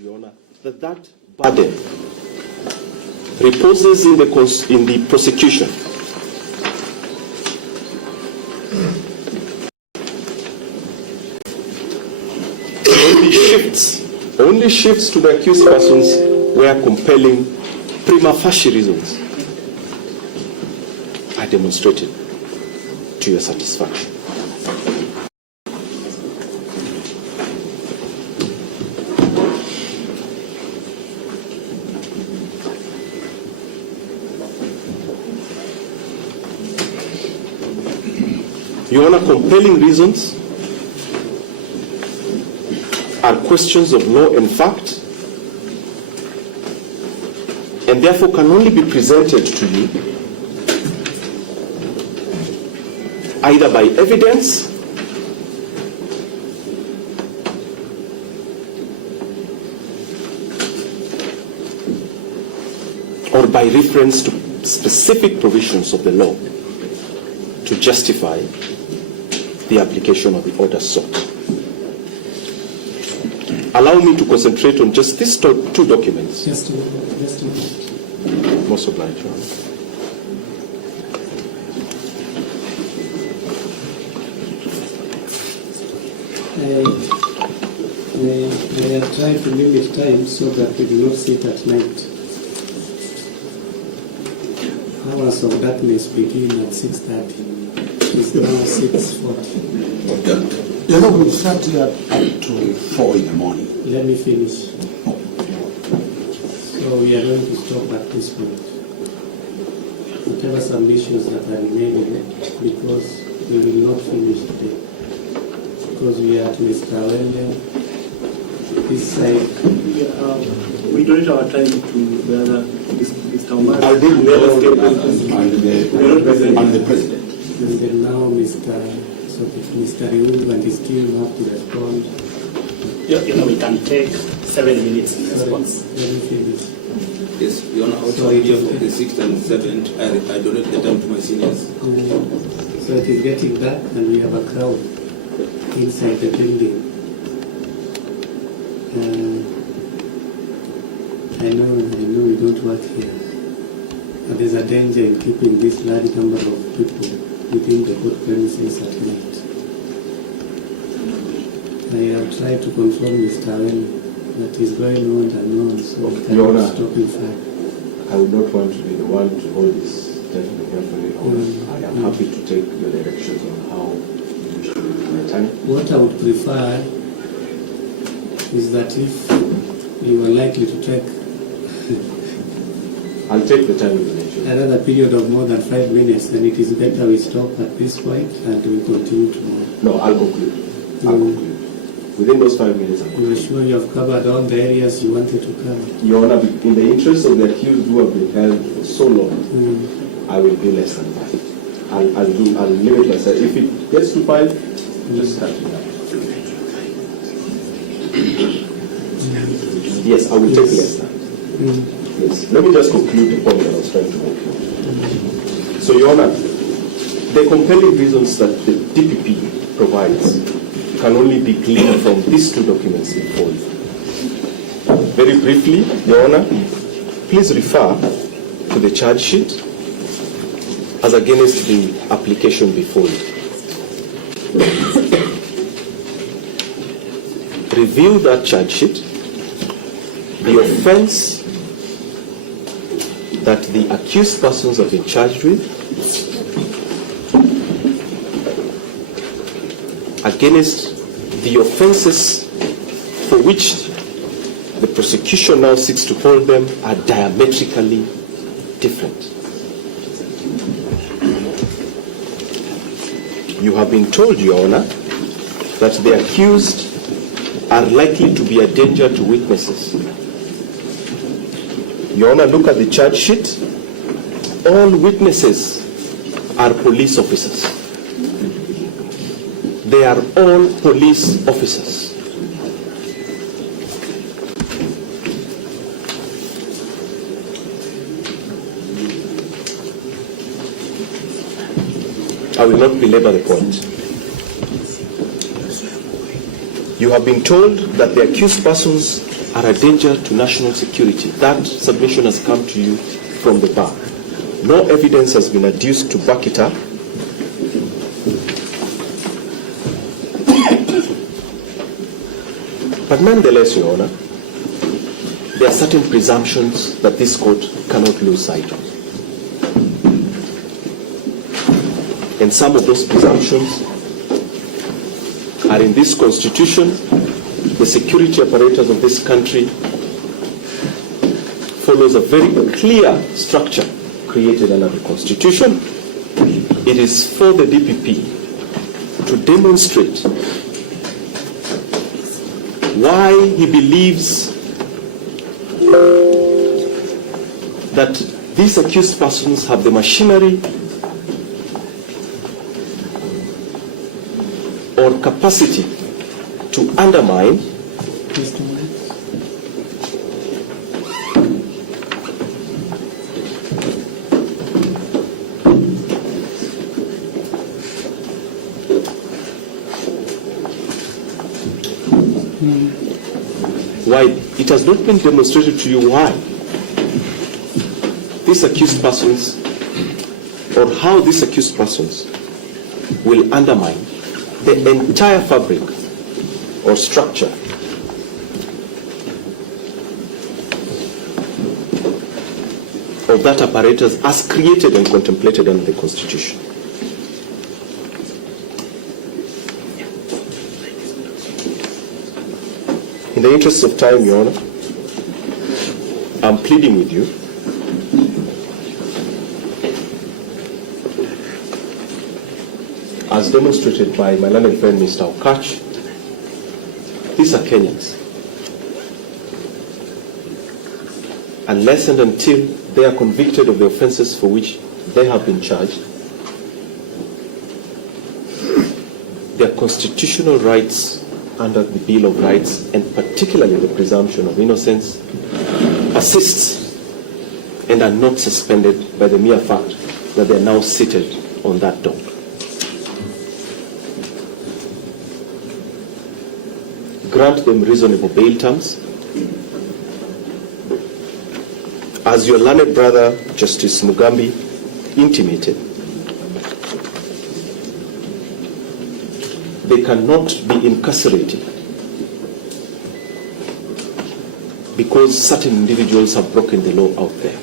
Your Honor, that burden reposes in the prosecution. Only shifts to the accused persons where compelling prima facie reasons are demonstrated to your satisfaction. Your Honor, compelling reasons are questions of law and fact, and therefore can only be presented to you either by evidence or by reference to specific provisions of the law to justify the application of the order sought. Allow me to concentrate on just these two documents. Just a minute. Most obliged, Your Honor. I have tried to limit time so that we do not sit at night. Hours of darkness begin at 6:30. It's now 6:40. Okay. You know, we start here up to 4 in the morning. Let me finish. So we are going to stop at this point. Whatever submissions that are remaining, because we will not finish today. Because we are at Mr. Owino, this side. We donate our time to the other, Mr. Omar. I didn't know I'm the president. And then now Mr. Riungu and his team have to respond. You know, we can take 7 minutes in response. Let me finish. Yes, we are out of here for the 6th and 7th. I donate the time to my seniors. So it is getting dark and we have a crowd inside the building. I know we don't work here. But there's a danger in keeping this large number of people within the court premises at night. I have tried to confirm Mr. Owino that is going on and on, so we cannot stop in fact. I would not want to be the one to hold this gentleman here for you. I am happy to take your directions on how you wish to use my time. What I would prefer is that if you are likely to take I'll take the time you mentioned. another period of more than 5 minutes, then it is better we stop at this point and we continue tomorrow. No, I'll conclude. Within those 5 minutes, I'll conclude. You are sure you have covered all the areas you wanted to cover? Your Honor, in the interest of the accused who have been held for so long, I will do less than 5. I'll limit myself. If it gets to 5, just cut it out. Yes, I will take less than. Yes. Let me just conclude the point that I was trying to make. So, Your Honor, the compelling reasons that the DPP provides can only be gleaned from these two documents before you. Very briefly, Your Honor, please refer to the charge sheet as against the application before you. Review that charge sheet. The offense that the accused persons have been charged with against the offenses for which the prosecution now seeks to hold them are diametrically different. You have been told, Your Honor, that the accused are likely to be a danger to witnesses. Your Honor, look at the charge sheet. All witnesses are police officers. They are all police officers. I will not belabor the point. You have been told that the accused persons are a danger to national security. That submission has come to you from the bar. No evidence has been adduced to back it up. But nonetheless, Your Honor, there are certain presumptions that this court cannot lose sight of. And some of those presumptions are in this constitution. The security apparatus of this country follows a very clear structure created under the constitution. It is for the DPP to demonstrate why he believes that these accused persons have the machinery or capacity to undermine why it has not been demonstrated to you why these accused persons or how these accused persons will undermine the entire fabric or structure of that apparatus as created and contemplated under the Constitution. In the interest of time, Your Honor, I'm pleading with you as demonstrated by my learned friend Mr. Okach. These are Kenyans. Unless and until they are convicted of the offenses for which they have been charged, their constitutional rights under the Bill of Rights, and particularly the presumption of innocence, persists and are not suspended by the mere fact that they are now seated on that dock. Grant them reasonable bail terms. As your learned brother, Justice Mugambi, intimated, they cannot be incarcerated because certain individuals have broken the law out there.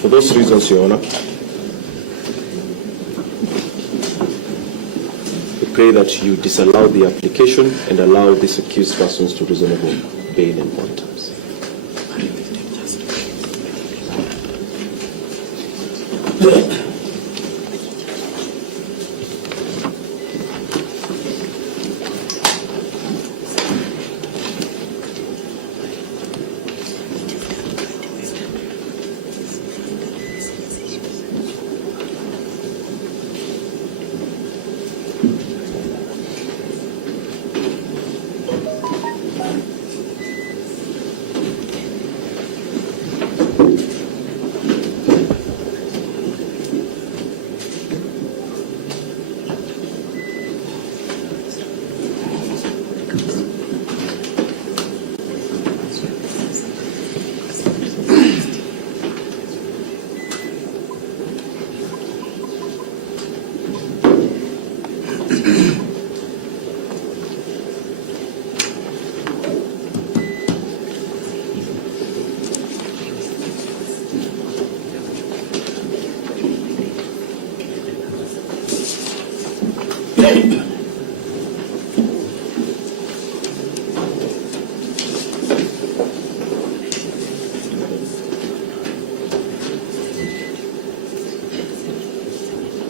For those reasons, Your Honor, we pray that you disallow the application and allow these accused persons to reasonable bail and bond terms.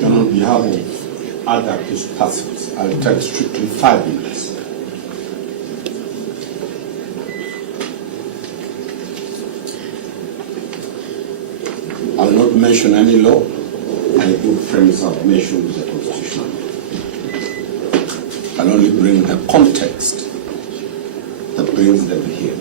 On behalf of other accused persons, I will take strictly 5 minutes. I will not mention any law. My good friends have mentioned the Constitution. I'll only bring the context that brings them here.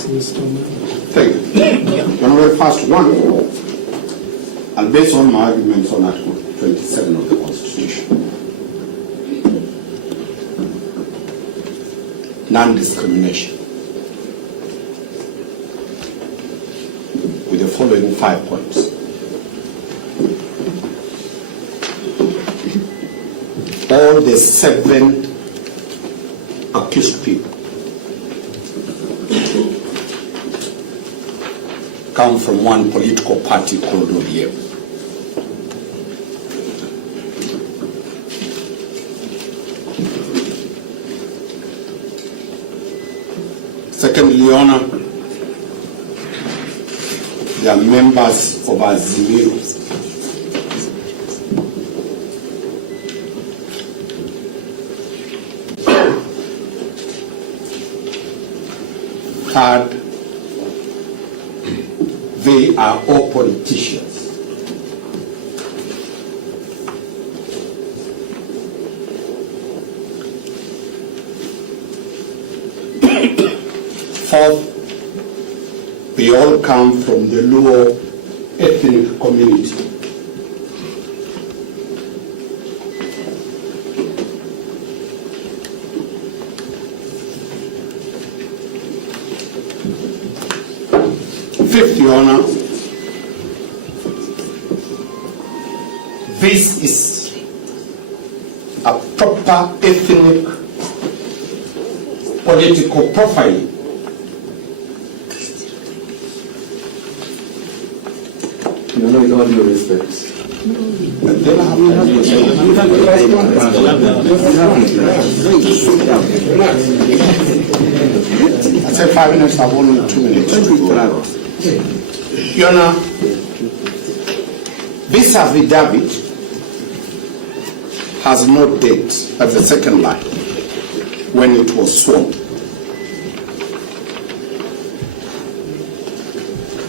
Yes, Mr. Mayor. Thank you. Honorable First One, and based on my arguments on Article 27 of the Constitution, non-discrimination, with the following 5 points. All the 7 accused people come from one political party called ODM. Secondly, Your Honor, they are members of Azimio. Third, they are all politicians. Fourth, they all come from the Luo ethnic community. Fifth, Your Honor, this is a proper ethnic political profiling. You know, with all due respect. And then I said 5 minutes, I've only 2 minutes to go. Your Honor, this affidavit has no date at the second line when it was sworn.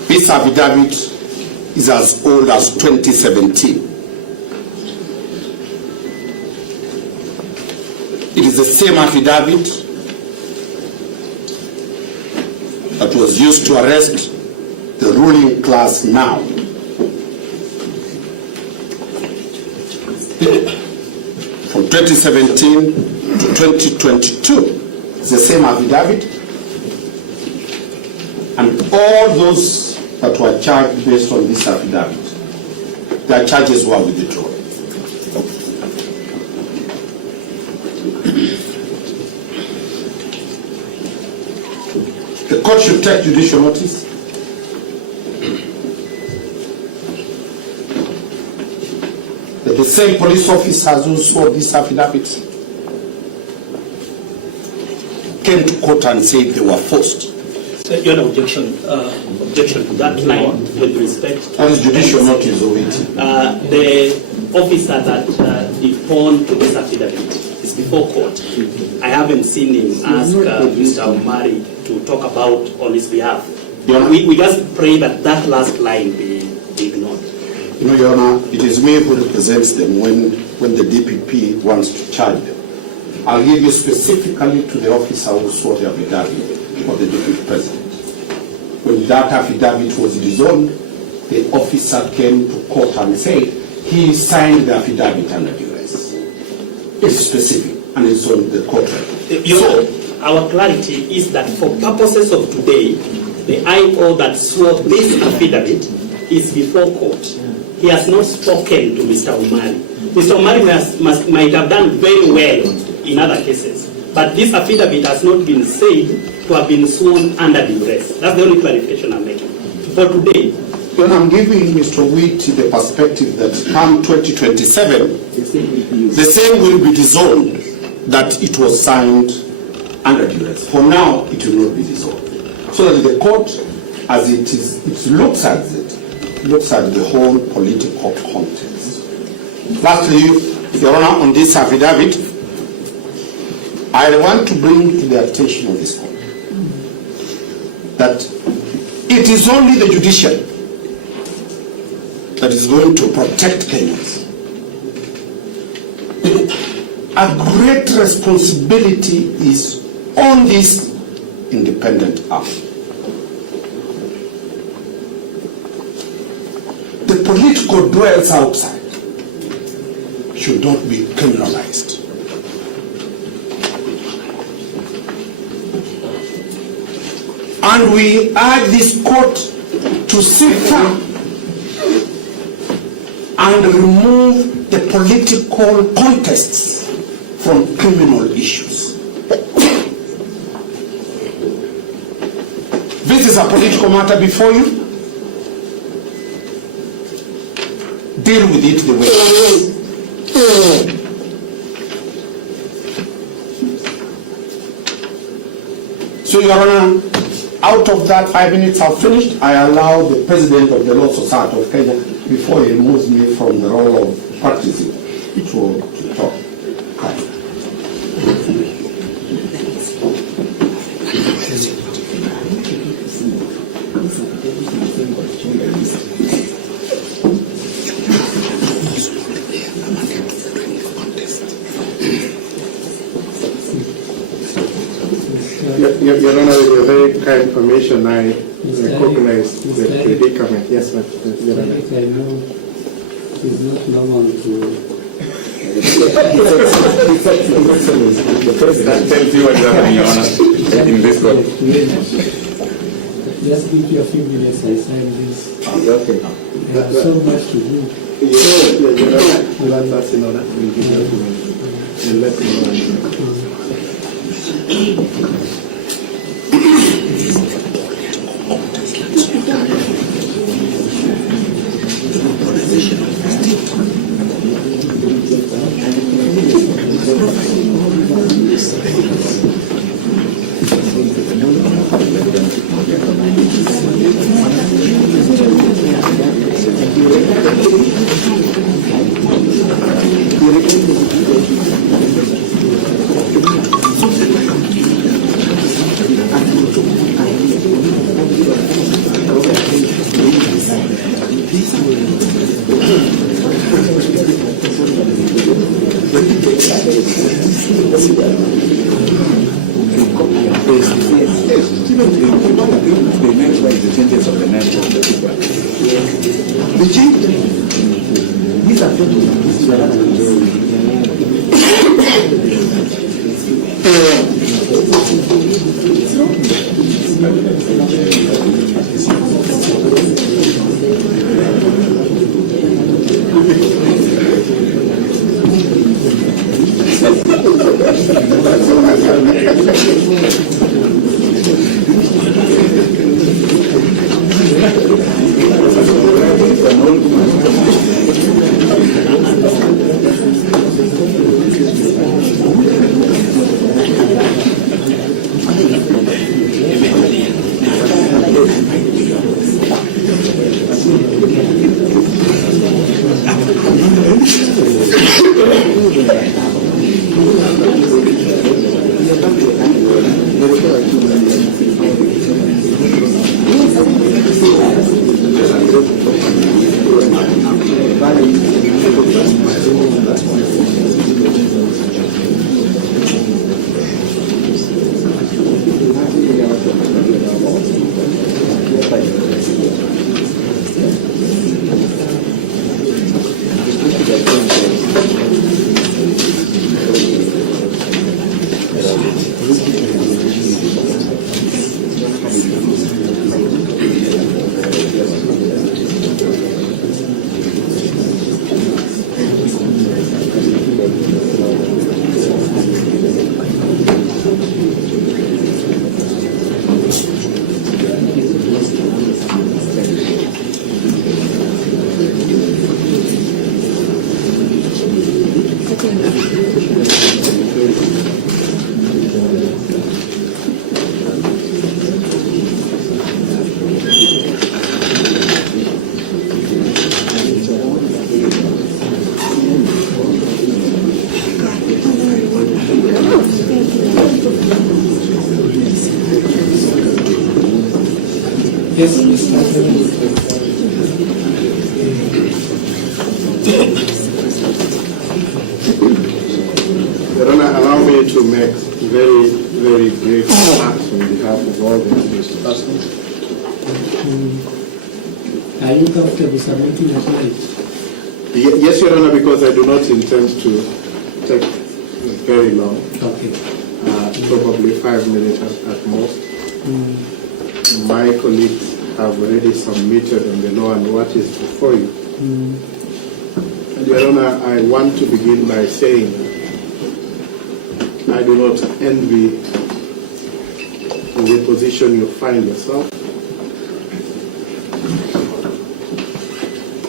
This affidavit is as old as 2017. It is the same affidavit that was used to arrest the ruling class now. From 2017 to 2022, it's the same affidavit, and all those that were charged based on this affidavit, their charges were withdrawn. The court should take judicial notice that the same police officers who swore this affidavit came to court and said they were forced. Your objection to that line with respect. That is judicial notice of it. The officer that deponed to this affidavit is before court. I haven't seen him ask Mr. Omari to talk about on his behalf. We just pray that that last line be ignored. You know, Your Honor, it is me who represents them when the DPP wants to charge them. I'll give you specifically to the officer who swore the affidavit of the Deputy President. When that affidavit was disowned, the officer came to court and said he signed the affidavit under duress. It's specific and it's on the court record. Our clarity is that for purposes of today, the IO that swore this affidavit is before court. He has not spoken to Mr. Omari. Mr. Omari might have done very well in other cases, but this affidavit has not been said to have been sworn under duress. That's the only clarification I'm making. For today, when I'm giving Mr. Witt the perspective that come 2027, the same will be disowned that it was signed under duress. For now, it will not be dissolved. So that the court, as it looks at the whole political context. Lastly, Your Honor, on this affidavit, I want to bring to the attention of this court that it is only the judiciary that is going to protect Kenyans. A great responsibility is on this independent arm. political dwellers outside should not be criminalized. And we urge this court to sit down and remove the political contests from criminal issues. This is a political matter before you. Deal with it the way it is. So, Your Honor, out of that 5 minutes I've finished, I allow the President of the Law Society of Kenya, before he removes me from the role of practicing, to talk. Your Honor, with your very kind permission, I recognize the predicament. Yes, but Your Honor. I know it's not normal to. That tells you what is happening, Your Honor, in this court. Just give you a few minutes, I sign this. Okay. I have so much to do. Your Honor, let us know that. We'll give you a few minutes. And let me know. Yes, Mr. Your Honor, allow me to make very, very brief remarks on behalf of all the accused persons. Are you comfortable submitting a pledge? Yes, Your Honor, because I do not intend to take very long, Okay. probably 5 minutes at most. My colleagues have already submitted on the law and what is before you. And Your Honor, I want to begin by saying I do not envy the position you find yourself.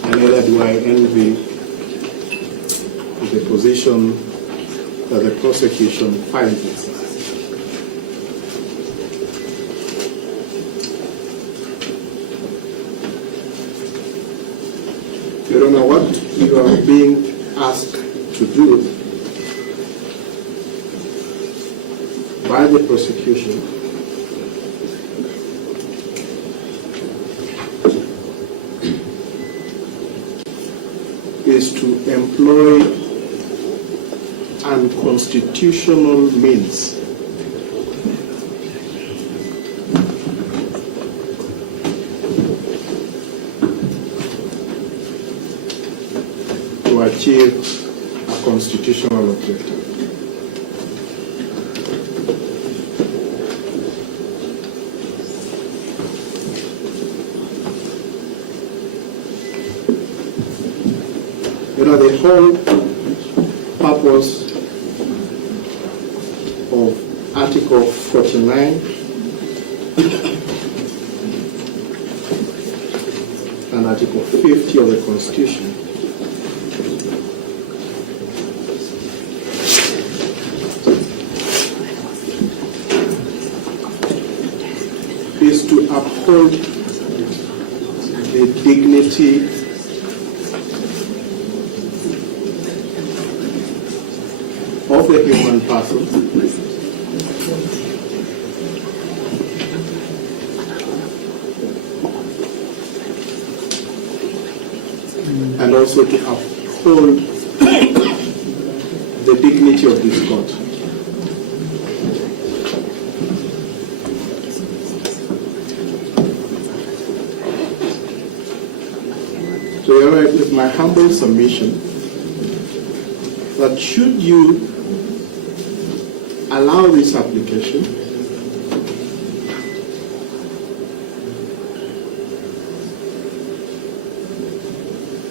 And neither do I envy the position that the prosecution finds itself. Your Honor, what you are being asked to do by the prosecution is to employ unconstitutional means to achieve a constitutional objective. You know, the whole purpose of Article 49 and Article 50 of the Constitution is to uphold the dignity of the human person and also to uphold the dignity of this court. So Your Honor, it is my humble submission that should you allow this application,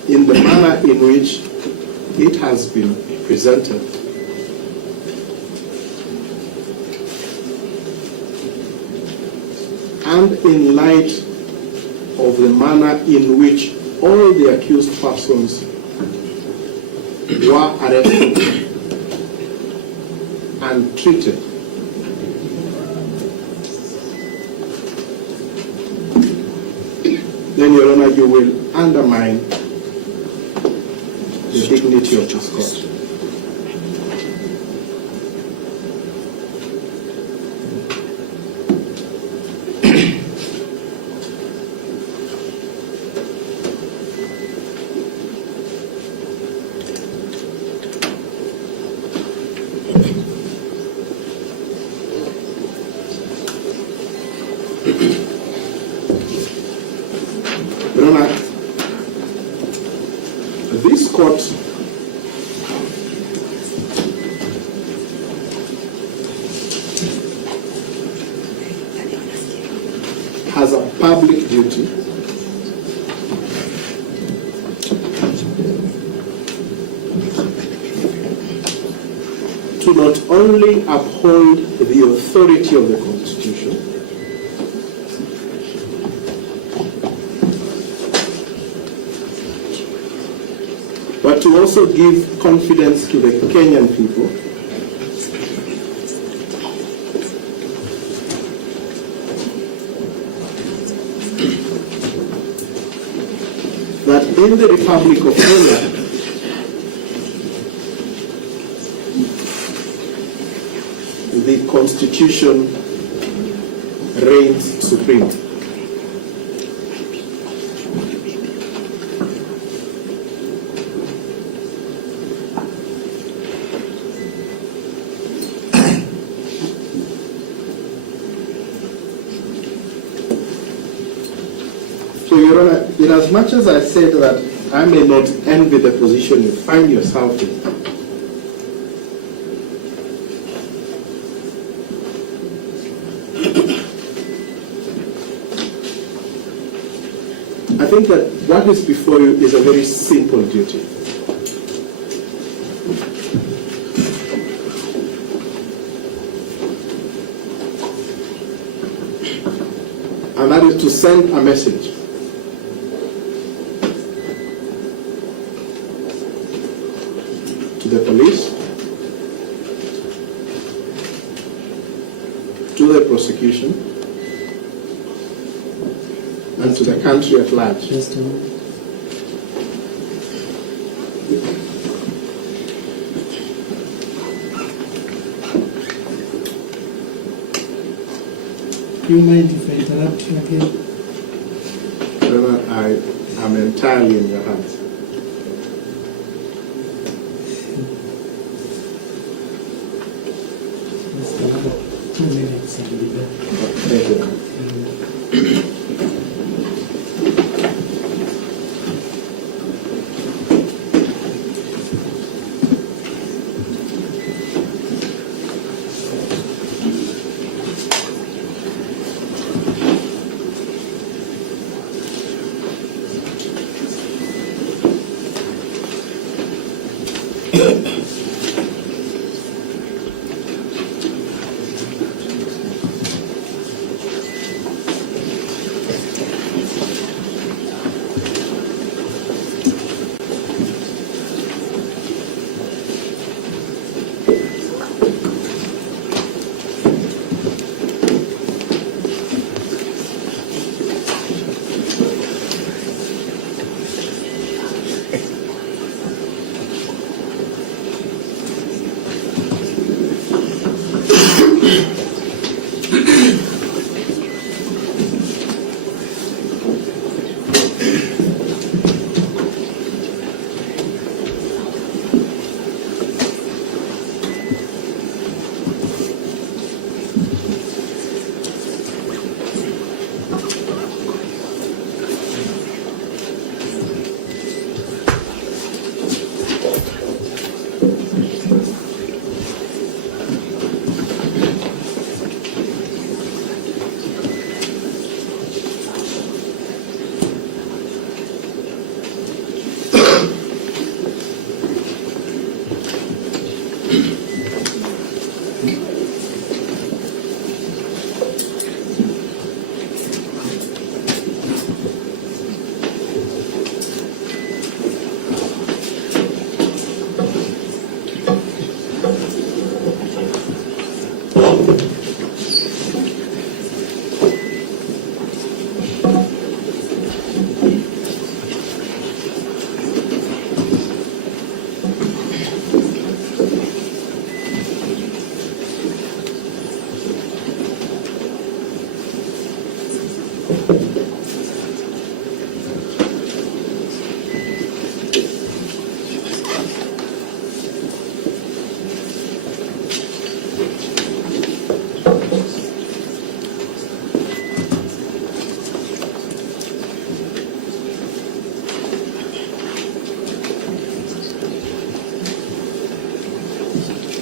in the manner in which it has been presented, and in light of the manner in which all the accused persons were arrested and treated, then, Your Honor, you will undermine the dignity of this court. Your Honor, this court has a public duty to not only uphold the authority of the Constitution, but to also give confidence to the Kenyan people that in the Republic of Kenya, the Constitution reigns supreme. So, Your Your Honor, in as much as I said that I may not envy the position you find yourself in, I think that what is before you is a very simple duty. And that is to send a message to the police, to the prosecution, and to the country at large. Just a moment. Do you mind if I interrupt you again? Your Honor, I am entirely in your hands. Just another 2 minutes and be done. Thank you.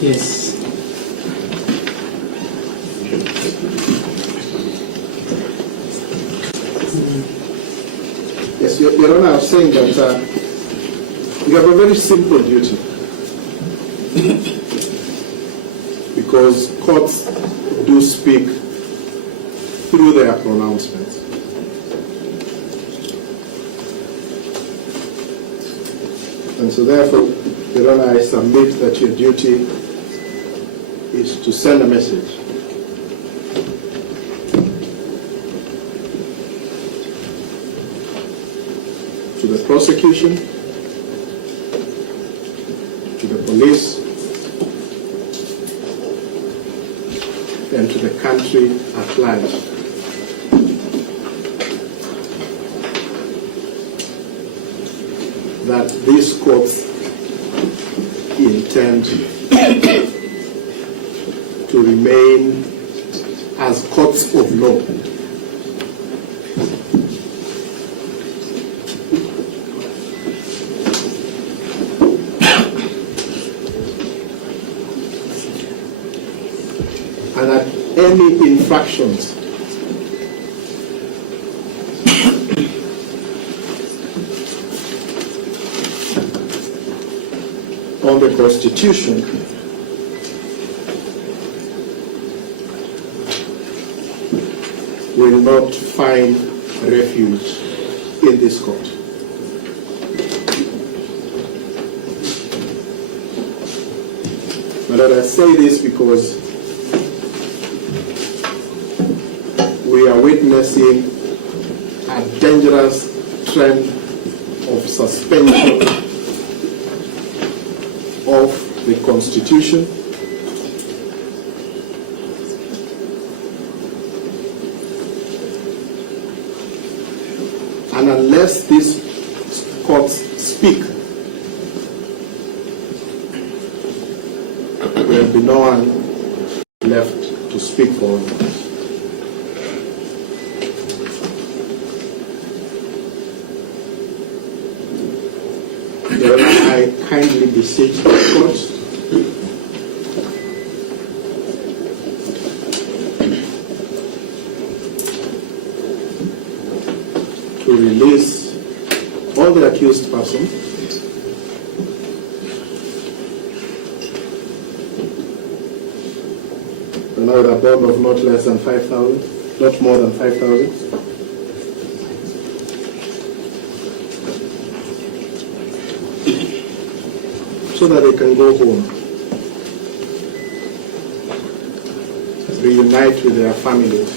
Yes. Yes, Your Honor, I was saying that you have a very simple duty. Because courts do speak through their pronouncements. And so therefore, Your Honor, I submit that your duty is to send a message to the prosecution, to the police, and to the country at large. That these courts intend to remain as courts of law and that any infractions on the Constitution will not find refuge in this court. But I say this because we are witnessing a dangerous trend of suspension of the Constitution and unless these courts speak, there will be no one left to speak for us. I kindly beseech the courts to release all the accused persons and with a bond of not less than 5,000, not more than 5,000. So that they can go home, reunite with their families.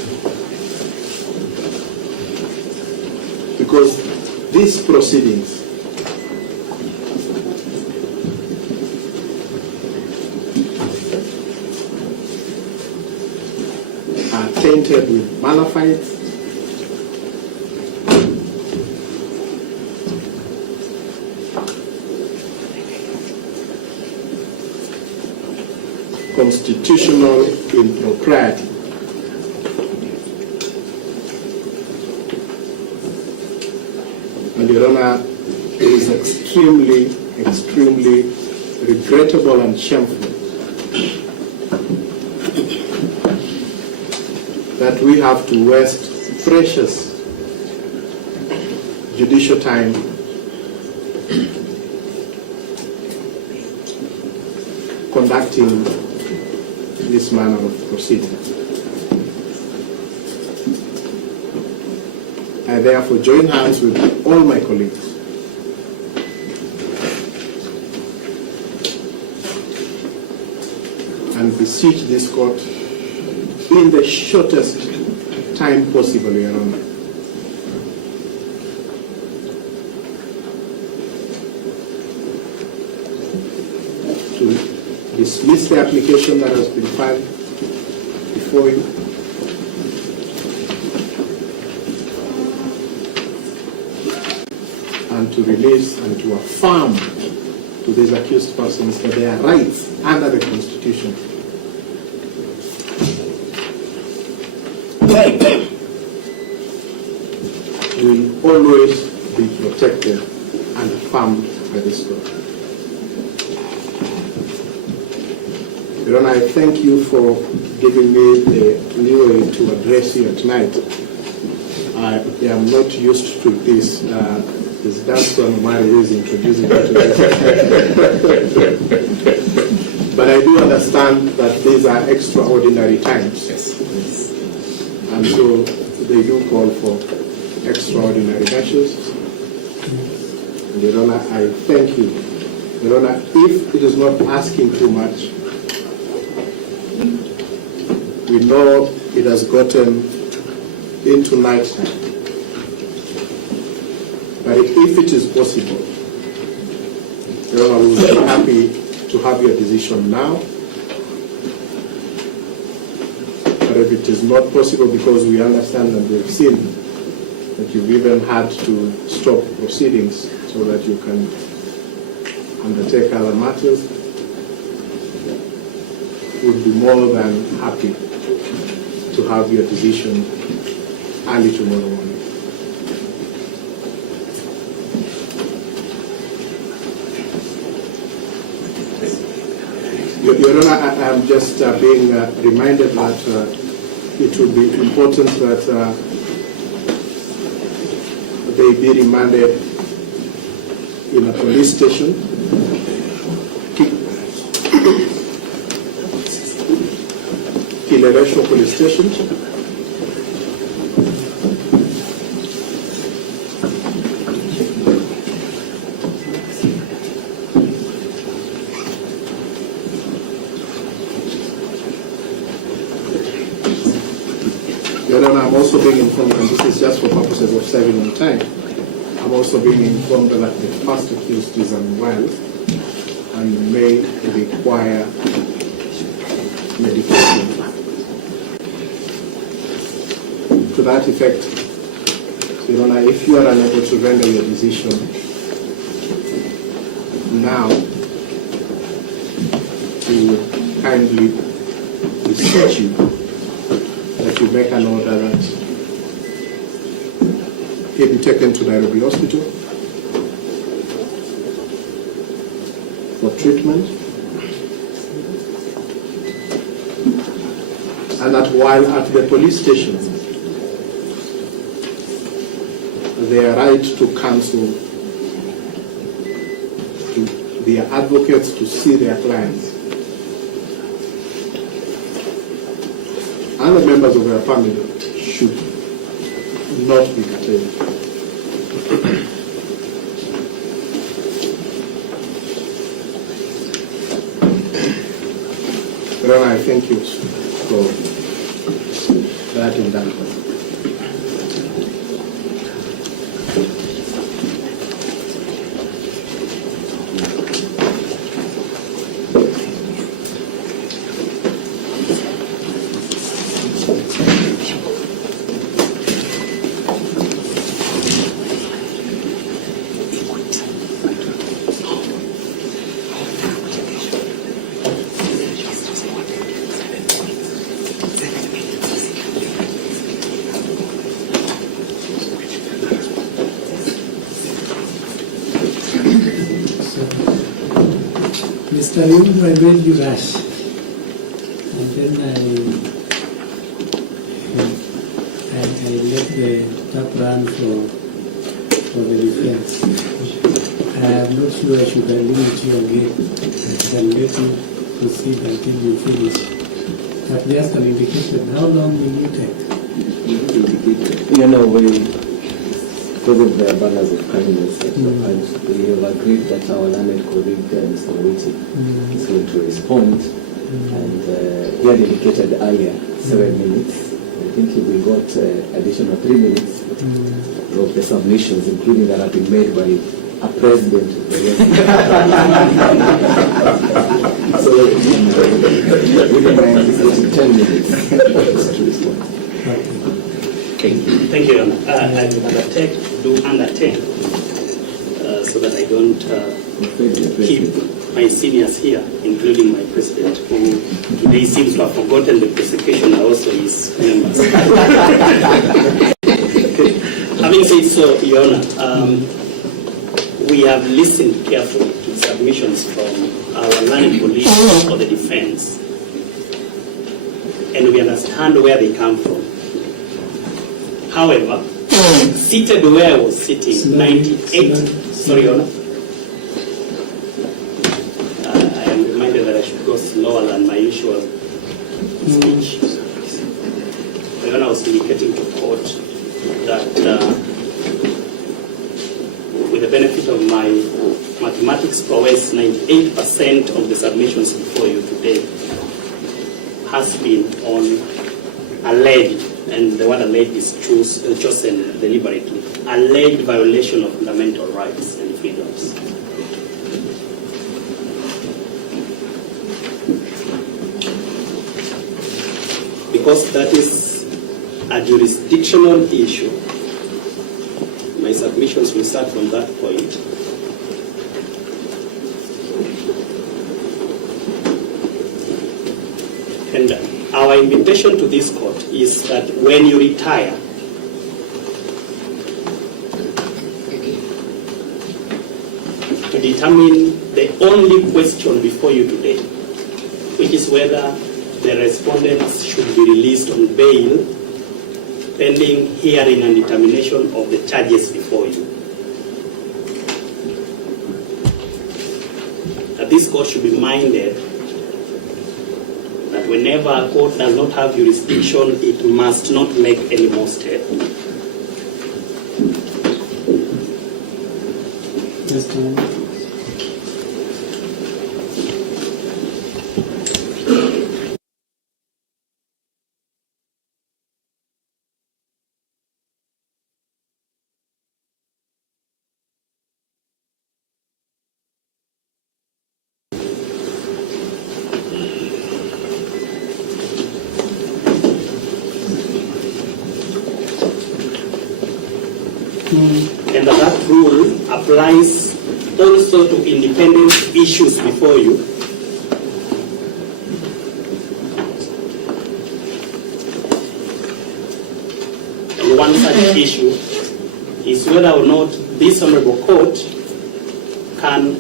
Because these proceedings are tainted with malafide, constitutional impropriety. And Your Honor, it is extremely, extremely regrettable and shameful that we have to waste precious judicial time conducting this manner of proceeding. I therefore join hands with all my colleagues and beseech this court in the shortest time possible, Your Honor, to dismiss the application that has been filed before you and to release and to affirm to these accused persons that their rights under the Constitution will always be protected and affirmed by this court. Your Honor, I thank you for giving me the leeway to address you tonight. I am not used to this. It's Gaston Omari who is introducing me to this. But I do understand that these are extraordinary times. Yes. And so they do call for extraordinary measures. And Your Honor, I thank you. Your Honor, if it is not asking too much, we know it has gotten into night time. But if it is possible, Your Honor, we will be happy to have your decision now. But if it is not possible, because we understand and we've seen that you've even had to stop proceedings so that you can undertake other matters, would be more than happy to have your decision early tomorrow morning. Your Honor, I'm just being reminded that it would be important that they be remanded in a police station. Kileresho police station. Your Honor, I'm also being informed, and this is just for purposes of saving on time, I'm also being informed that the first accused is unwell and may require medication. To that effect, Your Honor, if you are unable to render your decision now, we would kindly beseech you that you make an order that he be taken to Nairobi Hospital for treatment, and that while at the police station, their right to counsel, to their advocates to see their clients, and the members of their family should not be detained. Your Honor, I thank you for that indictment. Mr. Lim, I made you rush, and then I let the tap run for the defense. I'm not sure I should limit you again. I can let you proceed until you finish. But just an indication, how long will you take? You know, because of the balance of kindness, and we have agreed that our learned colleague, Mr. Witi, is going to respond. And he had indicated earlier 7 minutes. I think we got additional 3 minutes of the submissions, including that have been made by a president. So we can anticipate 10 minutes to respond. Thank you, Your Honor. I will undertake to do under 10 so that I don't keep my seniors here, including my president, who today seems to have forgotten the prosecution are also his members. Having said so, Your Honor, we have listened carefully to submissions from our learned colleagues for the defense, and we understand where they come from. However, seated where I was sitting, 98, sorry, Your Honor. I am reminded that I should go slower than my usual speech. Your Honor, I was indicating to court that with the benefit of my mathematics prowess, 98% of the submissions before you today has been on alleged, and the word alleged is chosen deliberately, alleged violation of fundamental rights and freedoms. Because that is a jurisdictional issue, my submissions will start from that point. And our invitation to this court is that when you retire, to determine the only question before you today, which is whether the respondents should be released on bail pending hearing and determination of the charges before you. That this court should be minded that whenever a court does not have jurisdiction, it must not make any more step. And that rule applies also to independent issues before you. And one such issue is whether or not this Honorable Court can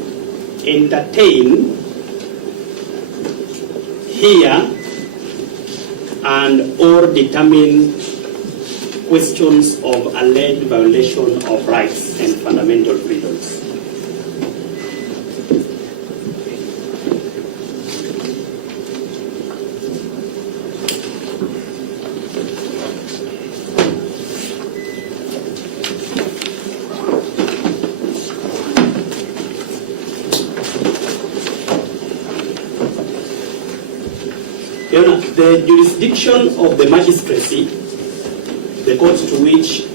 entertain, hear, and or determine questions of alleged violation of rights and fundamental freedoms. The jurisdiction of the magistracy, the court to which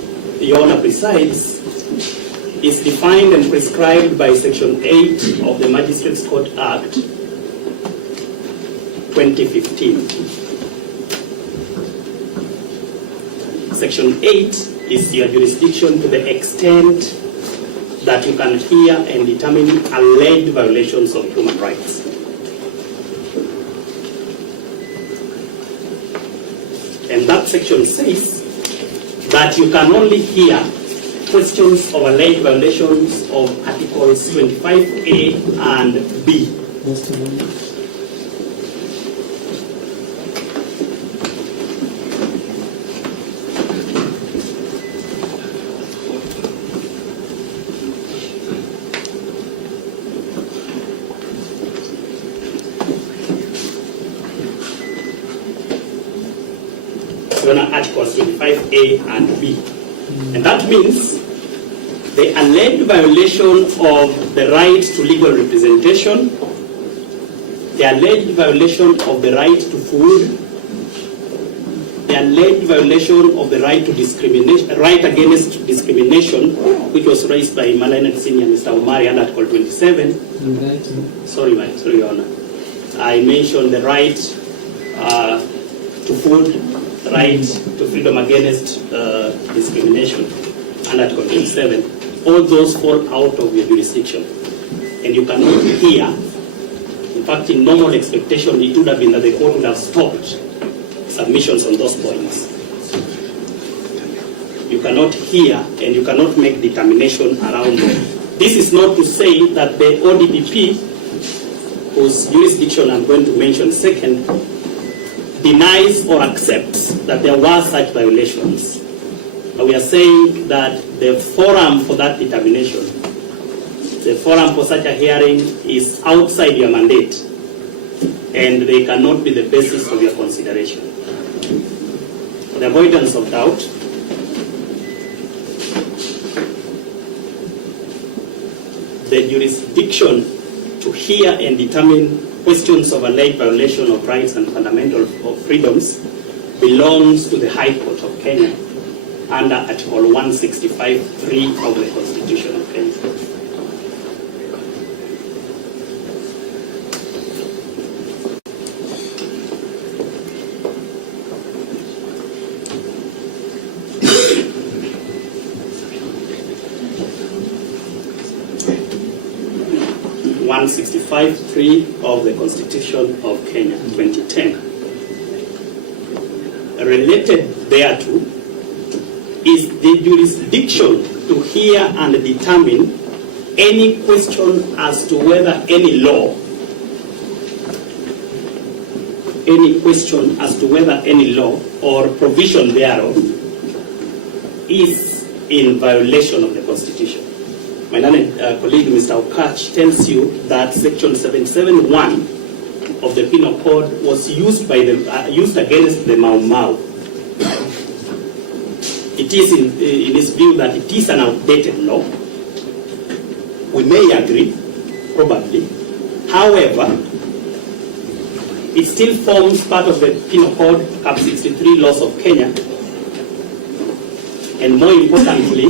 Your Honor presides, is defined and prescribed by Section 8 of the Magistrates Court Act 2015. Section 8 is your jurisdiction to the extent that you can hear and determine alleged violations of human rights. And that section says that you can only hear questions of alleged violations of Articles 25A and B. Articles 25A and B. And that means the alleged violation of the right to legal representation, the alleged violation of the right to food, the alleged violation of the right to discrimination, right against discrimination, which was raised by Malaina Senior Mr. Omari under Article 27. Sorry, Your Honor. I mentioned the right to food, right to freedom against discrimination under Article 27. All those fall out of your jurisdiction. And you cannot hear. In fact, in normal expectation, it would have been that the court would have stopped submissions on those points. You cannot hear and you cannot make determination around them. This is not to say that the ODPP, whose jurisdiction I'm going to mention second, denies or accepts that there were such violations. But we are saying that the forum for that determination, the forum for such a hearing is outside your mandate, and they cannot be the basis of your consideration. For the avoidance of doubt, the jurisdiction to hear and determine questions of alleged violation of rights and fundamental freedoms belongs to the High Court of Kenya under Article 165(3) of the Constitution of Kenya. of the Constitution of Kenya, 2010. Related thereto is the jurisdiction to hear and determine any question as to whether any law any question as to whether any law or provision thereof is in violation of the Constitution. My colleague, Mr. Okach, tells you that Section 77(1) of the Penal Code was used against the Mau Mau. It is in his view that it is an outdated law. We may agree, probably. However, it still forms part of the Penal Code, Cap 63 laws of Kenya. And more importantly,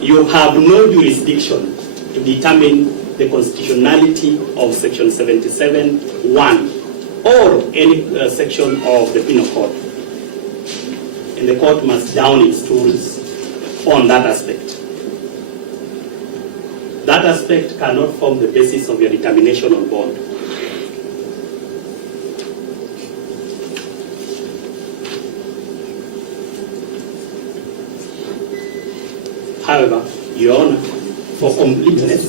you have no jurisdiction to determine the constitutionality of Section 77(1) or any section of the Penal Code. And the court must down its tools on that aspect. That aspect cannot form the basis of your determination on bond. However, Your Honor, for completeness,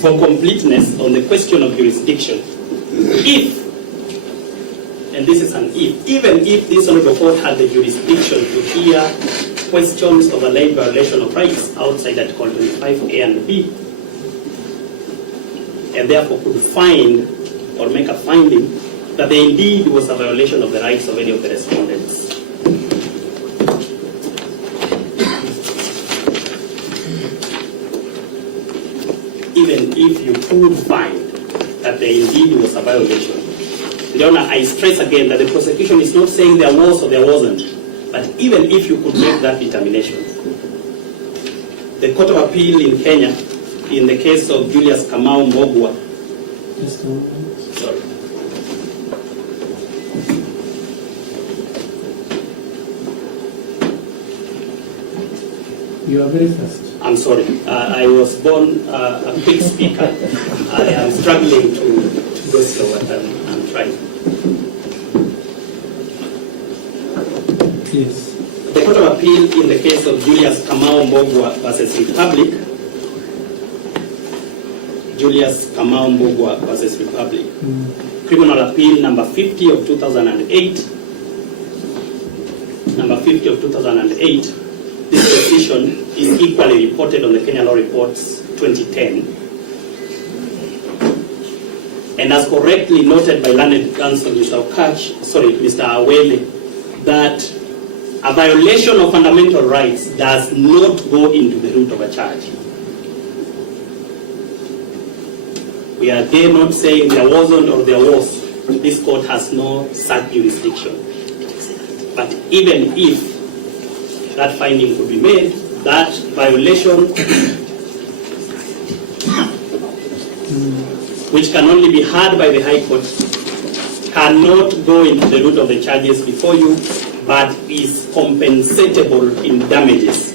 for completeness on the question of jurisdiction, if, and this is an if, even if this honorable court had the jurisdiction to hear questions of alleged violation of rights outside Article 25A and B, and therefore could find or make a finding that there indeed was a violation of the rights of any of the respondents. Even if you could find that there indeed was a violation. Your Honor, I stress again that the prosecution is not saying there was or there wasn't, but even if you could make that determination, the Court of Appeal in Kenya, in the case of Julius Kamau Mbogwa, sorry, You are very fast. I'm sorry, I was born a quick speaker. I am struggling to go slow, but I'm trying. Yes. The Court of Appeal in the case of Julius Kamau Mbogwa versus Republic, Julius Kamau Mbogwa versus Republic, Criminal Appeal number 50 of 2008, number 50 of 2008, this decision is equally reported on the Kenya Law Reports 2010. And as correctly noted by learned counsel Mr. Awele, that a violation of fundamental rights does not go into the root of a charge. We are there not saying there wasn't or there was. This court has no such jurisdiction. But even if that finding could be made, that violation, which can only be heard by the High Court, cannot go into the root of the charges before you, but is compensatable in damages.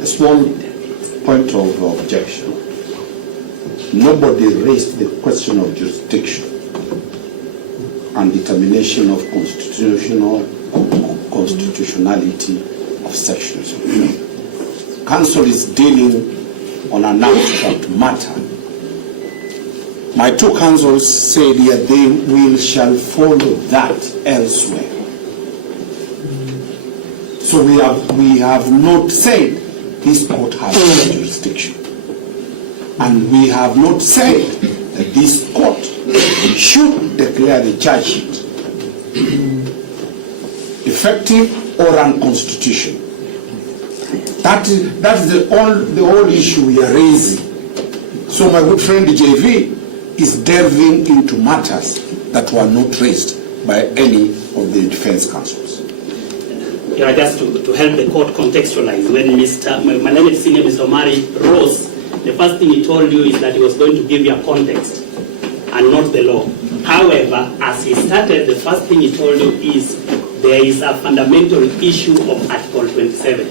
A small point of objection. Nobody raised the question of jurisdiction and determination of constitutionality of sections. Council is dealing on an abstract matter. My two councils said that they shall follow that elsewhere. So we have not said this court has no jurisdiction. And we have not said that this court should declare the charge sheet effective or unconstitutional. That is the whole issue we are raising. So my good friend JV is delving into matters that were not raised by any of the defense counsels. Just to help the court contextualize, when my learned senior Mr. Omari rose the first thing he told you is that he was going to give you a context and not the law. However, as he started, the first thing he told you is there is a fundamental issue of Article 27.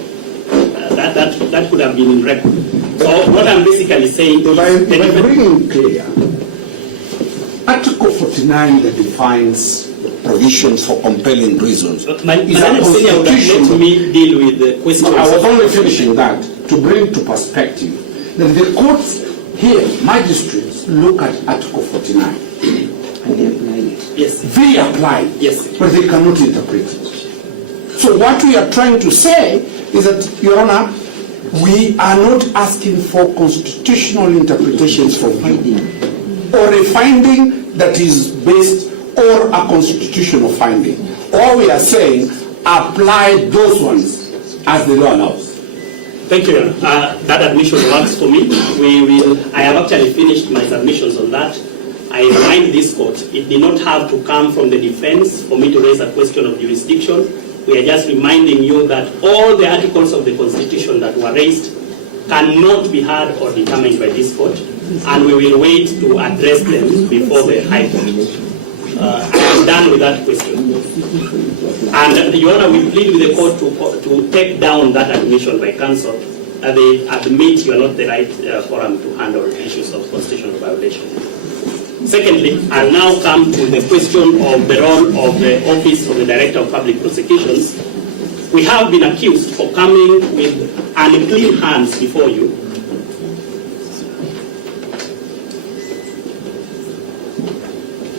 That could have been in record. So what I'm basically saying If I bring in clear, Article 49 that defines provisions for compelling reasons is a constitutional. Let me deal with the question. I was only finishing that to bring to perspective that the courts here, magistrates, look at Article 49 and they apply it. Yes. They apply it, Yes. but they cannot interpret it. So what we are trying to say is that, Your Honor, we are not asking for constitutional interpretations from you, or a finding that is based or a constitutional finding. All we are saying, apply those ones as the law allows. Thank you, Your Honor. That admission works for me. I have actually finished my submissions on that. I remind this court, it did not have to come from the defense for me to raise a question of jurisdiction. We are just reminding you that all the articles of the Constitution that were raised cannot be heard or determined by this court, and we will wait to address them before the High Court. I'm done with that question. And Your Honor, we plead with the court to take down that admission by counsel. They admit you are not the right forum to handle issues of constitutional violation. Secondly, I'll now come to the question of the role of the Office of the Director of Public Prosecutions. We have been accused for coming with unclean hands before you.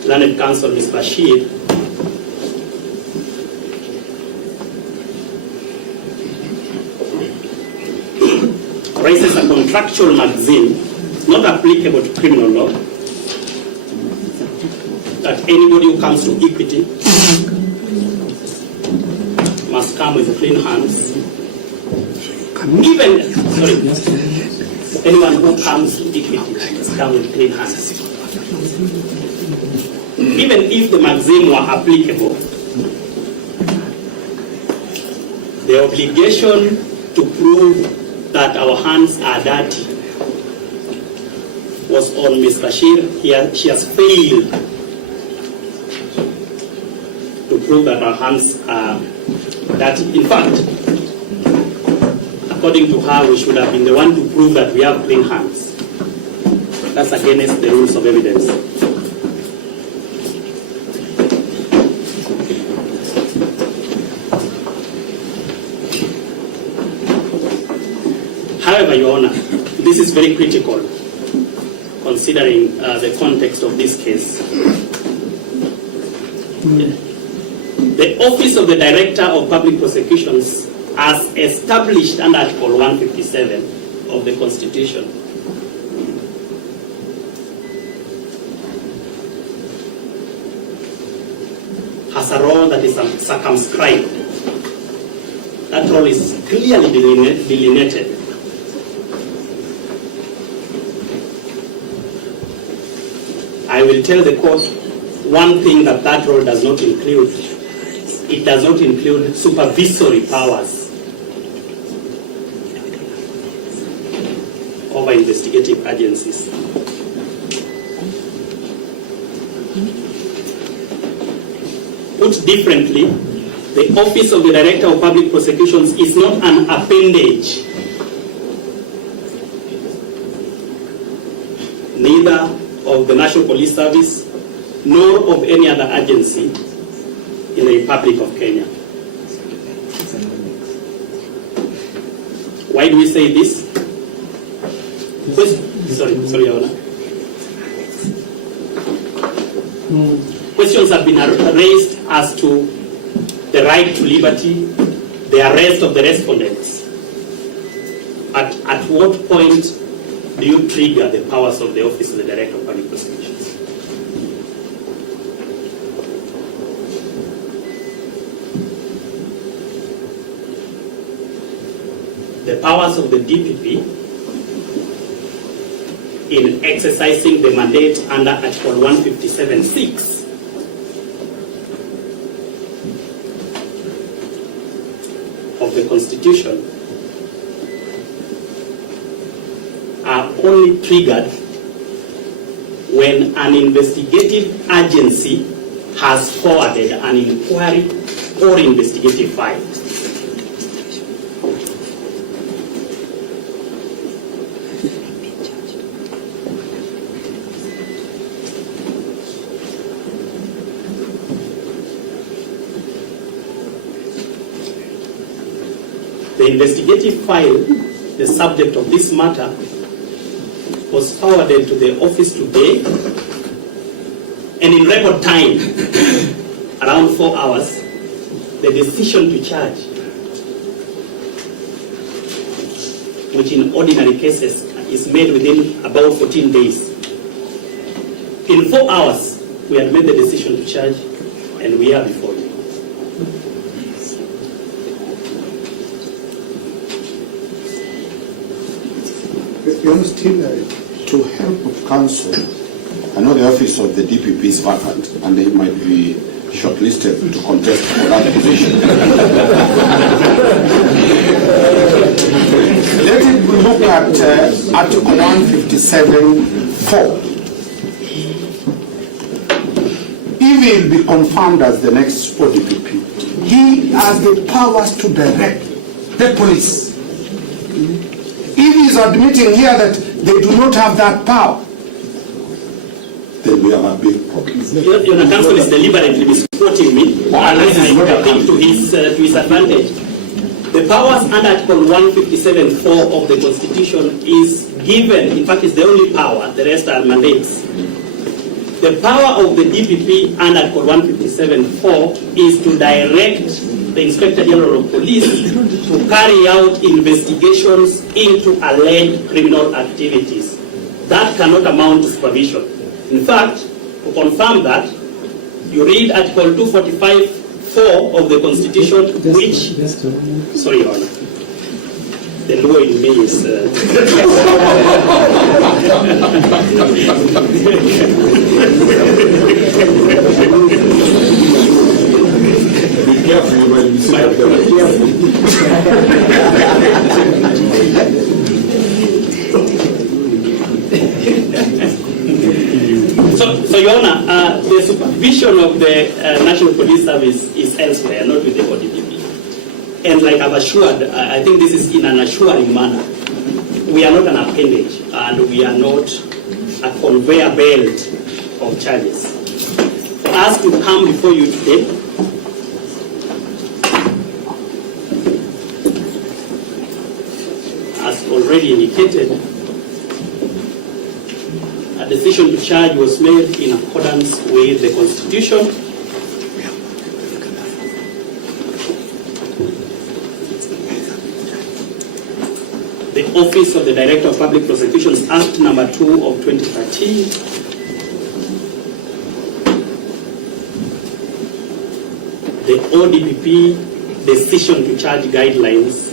Learned Counsel Ms. Bashir raises a contractual maxim not applicable to criminal law, that anybody who comes to equity must come with clean hands. Anyone who comes to equity must come with clean hands. Even if the maxim were applicable, the obligation to prove that our hands are dirty was on Ms. Bashir. She has failed to prove that our hands are dirty. In fact, according to her, we should have been the one to prove that we have clean hands. That's against the rules of evidence. However, Your Honor, this is very critical considering the context of this case. The Office of the Director of Public Prosecutions, as established under Article 157 of the Constitution, has a role that is circumscribed. That role is clearly delineated. I will tell the court one thing that role does not include. It does not include supervisory powers over investigative agencies. Put differently, the Office of the Director of Public Prosecutions is not an appendage, neither of the National Police Service, nor of any other agency in the Republic of Kenya. Why do we say this? Sorry, Your Honor. Questions have been raised as to the right to liberty, the arrest of the respondents. At what point do you trigger the powers of the Office of the Director of Public Prosecutions? The powers of the DPP in exercising the mandate under Article 157(6) of the Constitution are only triggered when an investigative agency has forwarded an inquiry or investigative file. The investigative file, the subject of this matter, was forwarded to the office today, and in record time, around 4 hours, the decision to charge, which in ordinary cases is made within about 14 days. In 4 hours, we had made the decision to charge, and we are before you. Your Honor, still to help of counsel, I know the office of the DPP is vacant and they might be shortlisted to contest for that position. Let us look at Article 157(4). If he will be confirmed as the next ODPP, he has the powers to direct the police. If he is admitting here that they do not have that power, then we have a big problem. Your counsel is deliberately misquoting me, and I think to his advantage. The powers under Article 157(4) of the Constitution is given, in fact, it's the only power, the rest are mandates. The power of the DPP under Article 157(4) is to direct the Inspector General of Police to carry out investigations into alleged criminal activities. That cannot amount to supervision. In fact, to confirm that, you read Article 245(4) of the Constitution, which... Sorry, Your Honor. The law in me is... Be careful when you say that. So, Your Honor, the supervision of the National Police Service is elsewhere, not with the ODPP. And like I've assured, I think this is in an assuring manner. We are not an appendage, and we are not a conveyor belt of charges. For us to come before you today, as already indicated, a decision to charge was made in accordance with the Constitution. The Office of the Director of Public Prosecutions Act number 2 of 2013. The ODPP decision to charge guidelines,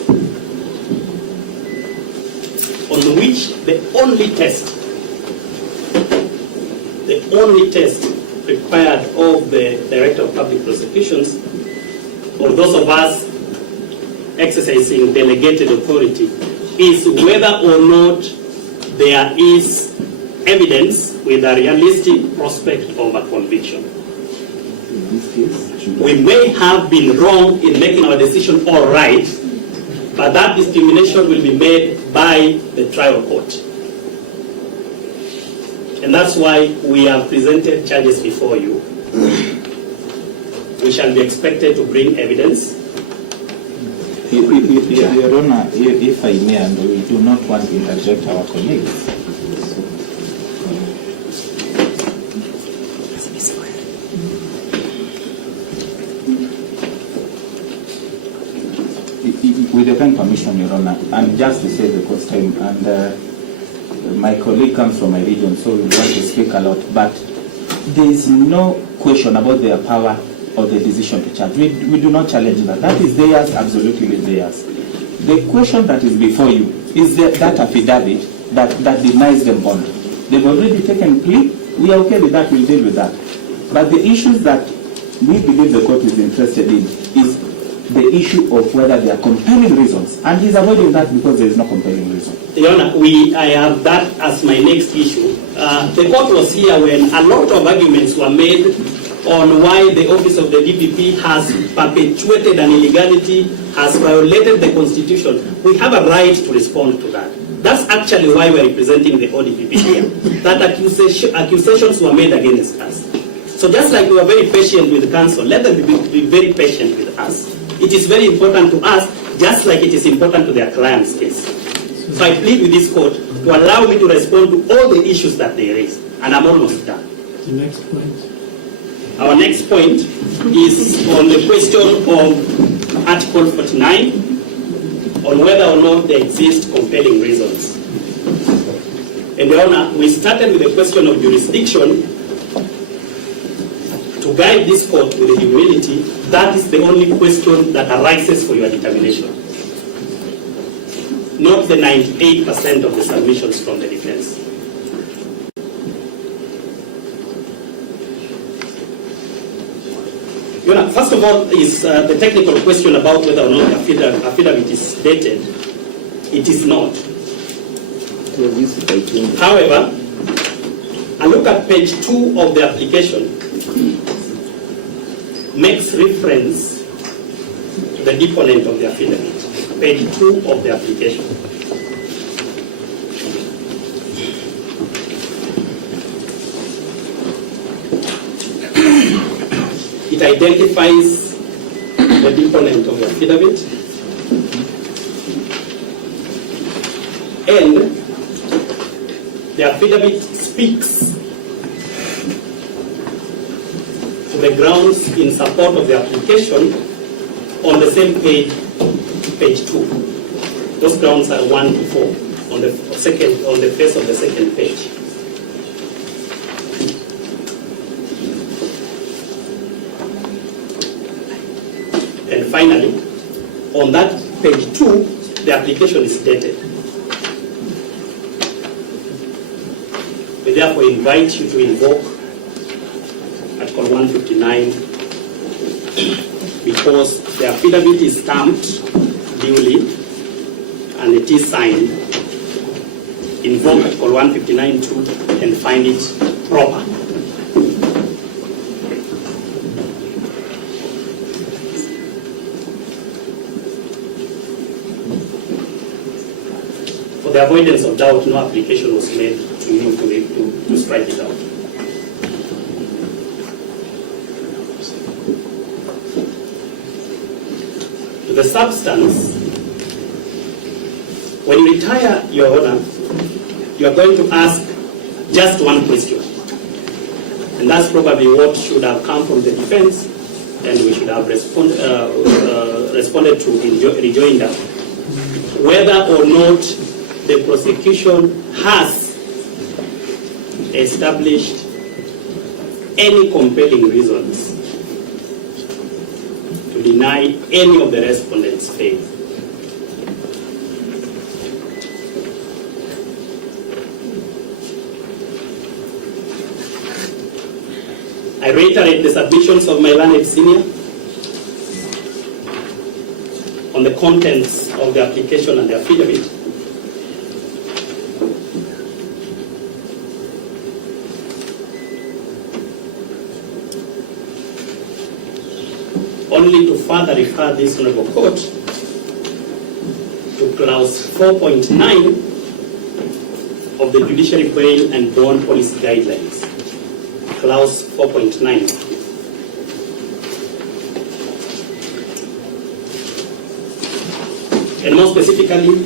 on which the only test required of the Director of Public Prosecutions, or those of us exercising delegated authority, is whether or not there is evidence with a realistic prospect of a conviction. We may have been wrong in making our decision all right, but that discrimination will be made by the trial court. And that's why we have presented charges before you. We shall be expected to bring evidence. Your Honor, if I may, and we do not want to interject our colleagues. With the kind permission, Your Honor, and just to save the court's time, and my colleague comes from my region, so we want to speak a lot, but there is no question about their power or the decision to charge. We do not challenge that. That is theirs, absolutely theirs. The question that is before you is that affidavit that denies them bond. They've already taken plea. We are okay with that. We'll deal with that. But the issues that we believe the court is interested in is the issue of whether there are compelling reasons, and he's avoiding that because there is no compelling reason. Your Honor, I have that as my next issue. The court was here when a lot of arguments were made on why the office of the DPP has perpetuated an illegality, has violated the Constitution. We have a right to respond to that. That's actually why we're representing the ODPP here. That accusations were made against us. So just like we were very patient with the council, let them be very patient with us. It is very important to us, just like it is important to their client's case. So I plead with this court to allow me to respond to all the issues that they raise. And I'm almost done. The next point. Our next point is on the question of Article 49, on whether or not there exist compelling reasons. And Your Honor, we started with the question of jurisdiction. To guide this court with humility, that is the only question that arises for your determination. Not the 98% of the submissions from the defense. Your Honor, first of all is the technical question about whether or not the affidavit is dated. It is not. However, a look at page 2 of the application makes reference to the deponent of the affidavit. Page 2 of the application. It identifies the deponent of the affidavit and the affidavit speaks to the grounds in support of the application on the same page, page 2. Those grounds are 1 to 4 on the face of the second page. And finally, on that page 2, the application is dated. We therefore invite you to invoke Article 159 because the affidavit is stamped duly and it is signed. Invoke Article 159(2) and find it proper. For the avoidance of doubt, no application was made to you to strike it out. To the substance, when you retire, Your Honor, you are going to ask just one question. And that's probably what should have come from the defense, and we should have responded to in rejoinder. Whether or not the prosecution has established any compelling reasons to deny any of the respondents' faith. I reiterate the submissions of my learned senior on the contents of the application and the affidavit. Only to further refer this honorable court to clause 4.9 of the Judiciary Bail and Bond Policy Guidelines. Clause 4.9. And more specifically,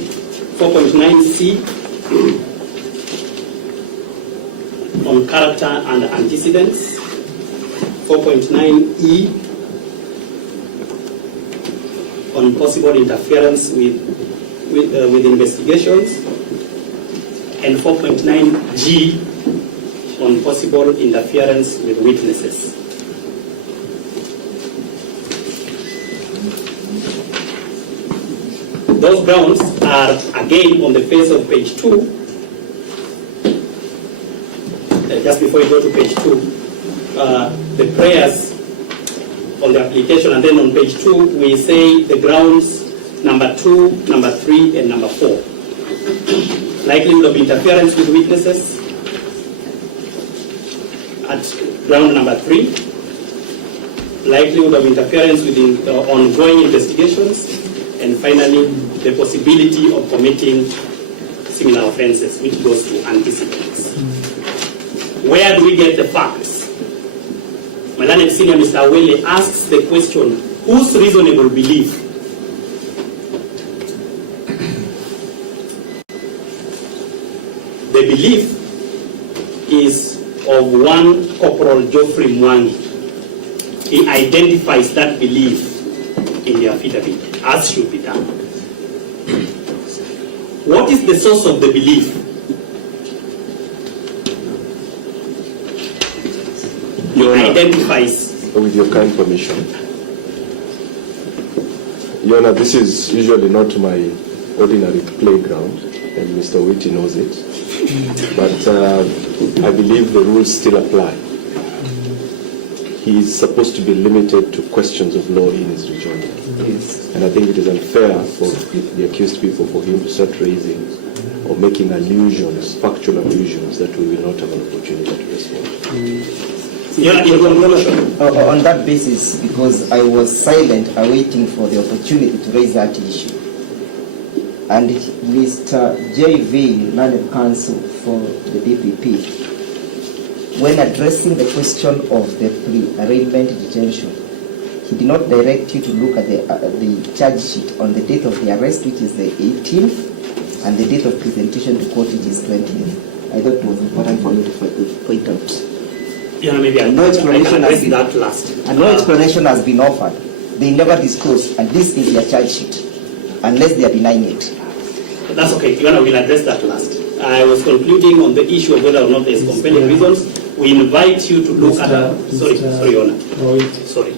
4.9c on character and antecedents, 4.9e on possible interference with investigations, and 4.9g on possible interference with witnesses. Those grounds are again on the face of page 2. Just before you go to page 2, the prayers on the application, and then on page 2 we say the grounds number 2, number 3, and number 4. Likelihood of interference with witnesses at ground number 3. Likelihood of interference with ongoing investigations, and finally the possibility of committing similar offences, which goes to antecedents. Where do we get the facts? My learned senior Mr. Awele asks the question, whose reasonable belief? The belief is of one Corporal Geoffrey Mwangi. He identifies that belief in the affidavit, as should be done. What is the source of the belief? He identifies. With your kind permission. Your Honor, this is usually not my ordinary playground, and Mr. Whitty knows it. But I believe the rules still apply. He is supposed to be limited to questions of law in his rejoinder. Yes. And I think it is unfair for the accused people for him to start raising or making allusions, factual allusions, that we will not have an opportunity to respond. On that basis, because I was silent awaiting for the opportunity to raise that issue, and Mr. J.V., learned counsel for the DPP, when addressing the question of the pre-arraignment detention, he did not direct you to look at the charge sheet on the date of the arrest, which is the 18th, and the date of presentation to court, which is 20th. I thought it was important for you to point out. Yeah, maybe no explanation has been that last. And no explanation has been offered. They never disclosed, and this is their charge sheet, unless they are denying it. That's okay. Your Honor, we'll address that last. I was concluding on the issue of whether or not there is compelling reasons. We invite you to look at. Sorry, Your Honor. Sorry.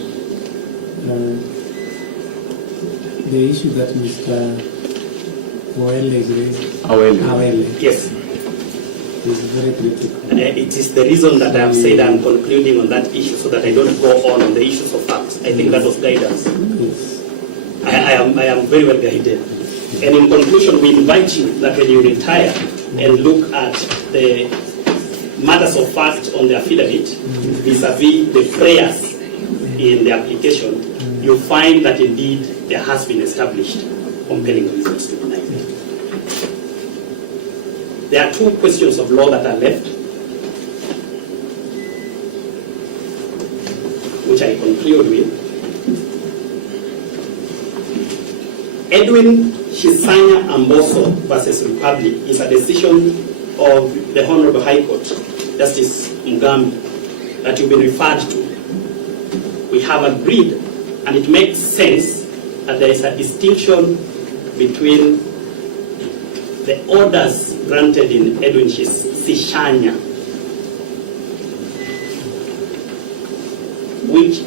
The issue that Mr. Awele is raising. Awele. Yes. Is very critical. It is the reason that I have said I'm concluding on that issue, so that I don't go on the issues of facts. I think that was guidance. Yes. I am very well guided. And in conclusion, we invite you that when you retire and look at the matters of fact on the affidavit, vis-a-vis the prayers in the application, you find that indeed there has been established compelling reasons to deny it. There are two questions of law that are left, which I conclude with. Edwin Shisanya Amboso versus Republic is a decision of the Honorable High Court, Justice Mugambi, that you've been referred to. We have agreed, and it makes sense, that there is a distinction between the orders granted in Edwin Sishanya, which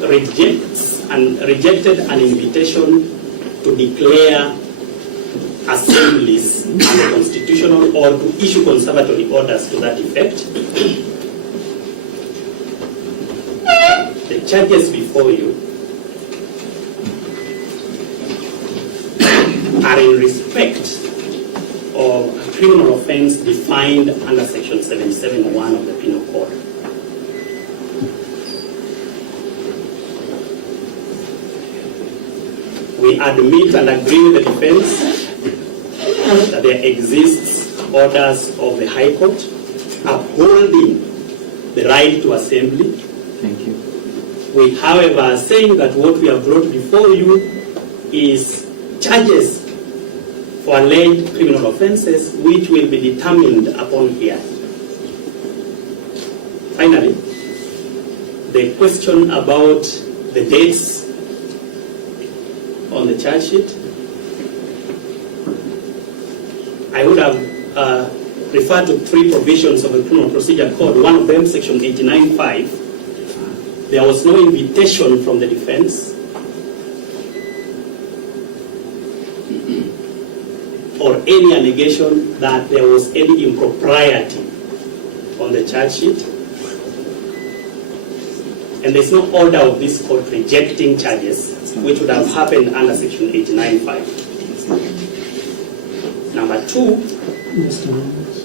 rejected an invitation to declare assemblies unconstitutional or to issue conservatory orders to that effect. The charges before you are in respect of a criminal offense defined under Section 77(1) of the Penal Code. We admit and agree with the defense that there exists orders of the High Court upholding the right to assembly. Thank you. We, however, are saying that what we have brought before you is charges for alleged criminal offences which will be determined upon hearing. Finally, the question about the dates on the charge sheet, I would have referred to three provisions of the Criminal Procedure Code. One of them, Section 89(5). There was no invitation from the defense or any allegation that there was any impropriety on the charge sheet. And there's no order of this court rejecting charges, which would have happened under Section 89.5. Number 2, Mr. Members.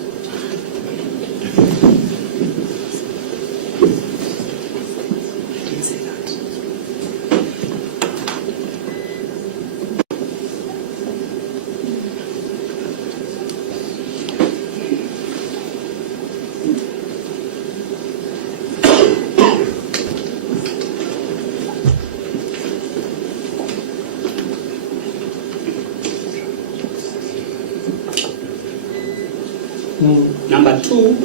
Number 2,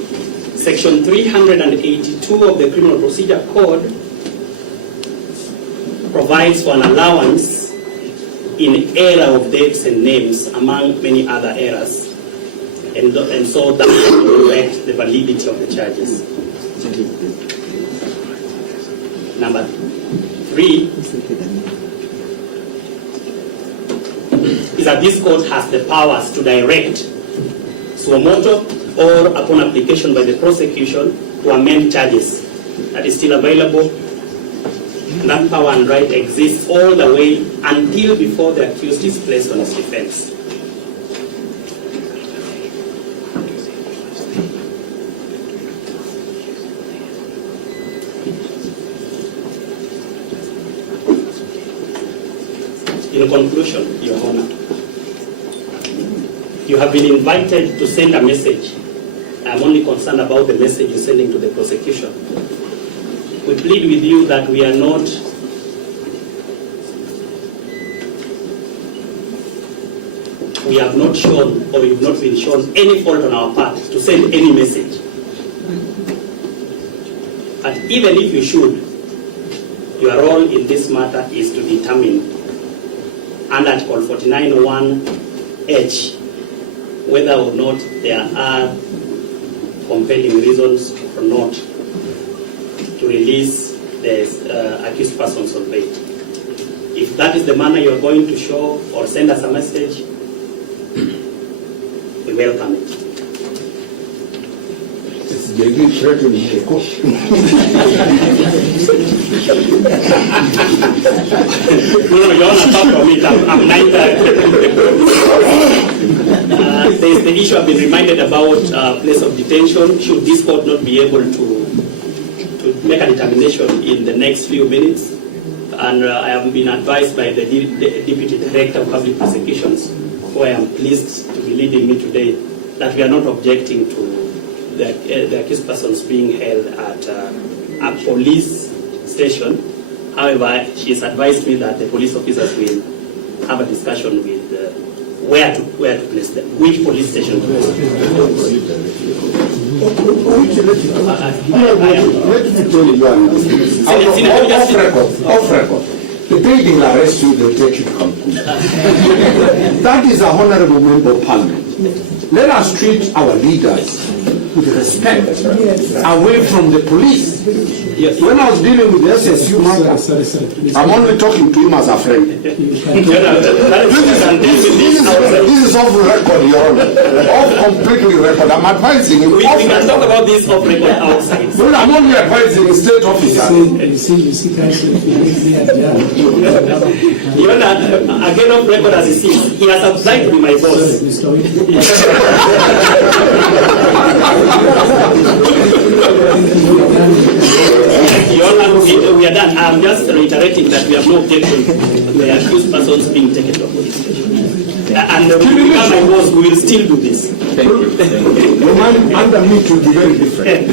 Section 382 of the Criminal Procedure Code provides for an allowance in error of dates and names, among many other errors, and so that will affect the validity of the charges. Number 3 is that this court has the powers to direct suo motu or upon application by the prosecution to amend charges. That is still available. And that power and right exists all the way until before the accused is placed on his defense. In conclusion, Your Honor, you have been invited to send a message. I'm only concerned about the message you're sending to the prosecution. We plead with you that we have not shown, or you've not been shown any fault on our part to send any message. But even if you should, your role in this matter is to determine under Article 49(1)(h) whether or not there are compelling reasons or not to release the accused persons on bail. If that is the manner you are going to show or send us a message, we welcome it. They did threaten me. No, you want to talk from it. I'm neither. There's the issue I've been reminded about place of detention. Should this court not be able to make a determination in the next few minutes? And I have been advised by the Deputy Director of Public Prosecutions, who I am pleased to be leading me today, that we are not objecting to the accused persons being held at a police station. However, she has advised me that the police officers will have a discussion with where to place them, which police station to place them. Let me tell you off record. The day they will arrest you, they will take you to Cancun. That is a honorable member of parliament. Let us treat our leaders with respect, away from the police. Yes. When I was dealing with the SSU matter, I'm only talking to him as a friend. This is off record, Your Honor. Off completely record. I'm advising him. We can talk about this off record outside. Well, I'm only advising state officers. You see, guys, Even again off record as he sees, he has applied to be my boss. Your Honor, we are done. I'm just reiterating that we have no objection to the accused persons being taken to a police station. And when we become my boss, we will still do this. Thank you. Your man under me to be very different.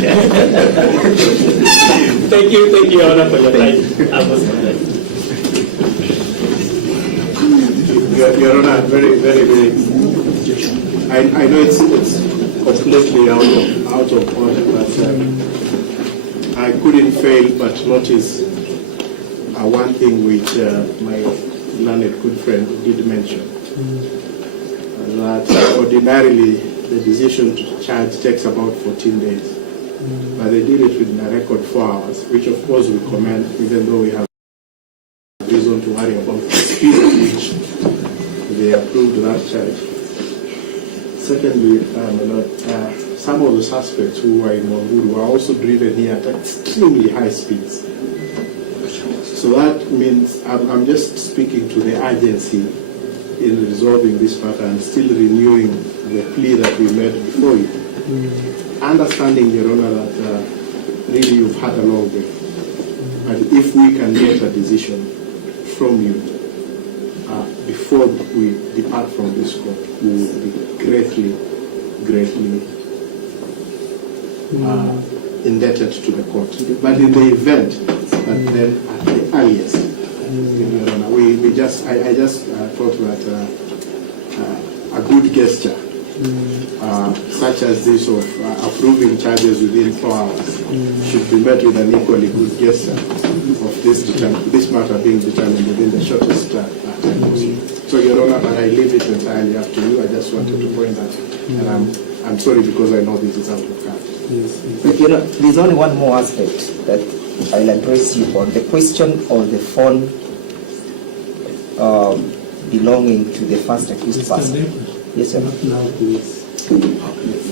Thank you, Your Honor, for your time. Your Honor, very, very, very. I know it's completely out of order, but I couldn't fail but notice one thing which my learned good friend did mention. That ordinarily the decision to charge takes about 14 days. But they did it within a record 4 hours, which of course we commend, even though we have reason to worry about the speed at which they approved that charge. Secondly, some of the suspects who were in Mwanguru were also driven here at extremely high speeds. So that means I'm just speaking to the urgency in resolving this matter and still renewing the plea that we made before you. Understanding, Your Honor, that really you've had a long day. And if we can get a decision from you before we depart from this court, we will be greatly indebted to the court. But in the event that then at the earliest, Your Honor, I just thought that a good gesture such as this of approving charges within 4 hours should be met with an equally good gesture of this matter being determined within the shortest time possible. So, Your Honor, but I leave it entirely up to you. I just wanted to point that, and I'm sorry because I know this is out of hand. But, you know, there's only one more aspect that I'll address you on. The question of the phone belonging to the first accused person. Yes, sir. Not now, please.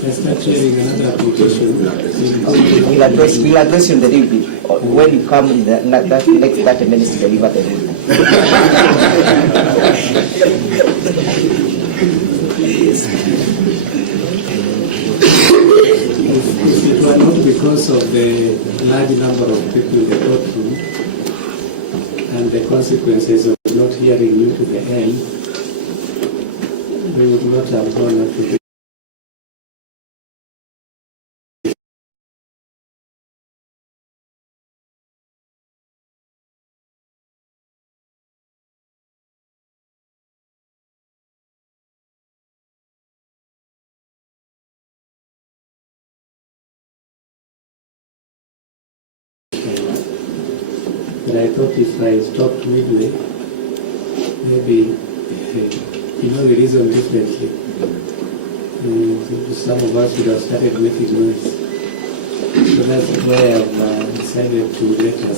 I start hearing another application. We'll address you in the review when you come in the next 30 minutes to deliver the review. If it were not because of the large number of people in the courtroom and the consequences of not hearing you to the end, we would not have gone up to the but I thought if I stopped midway, maybe, the reason differently. Some of us would have started making noise. So that's why I've decided to let us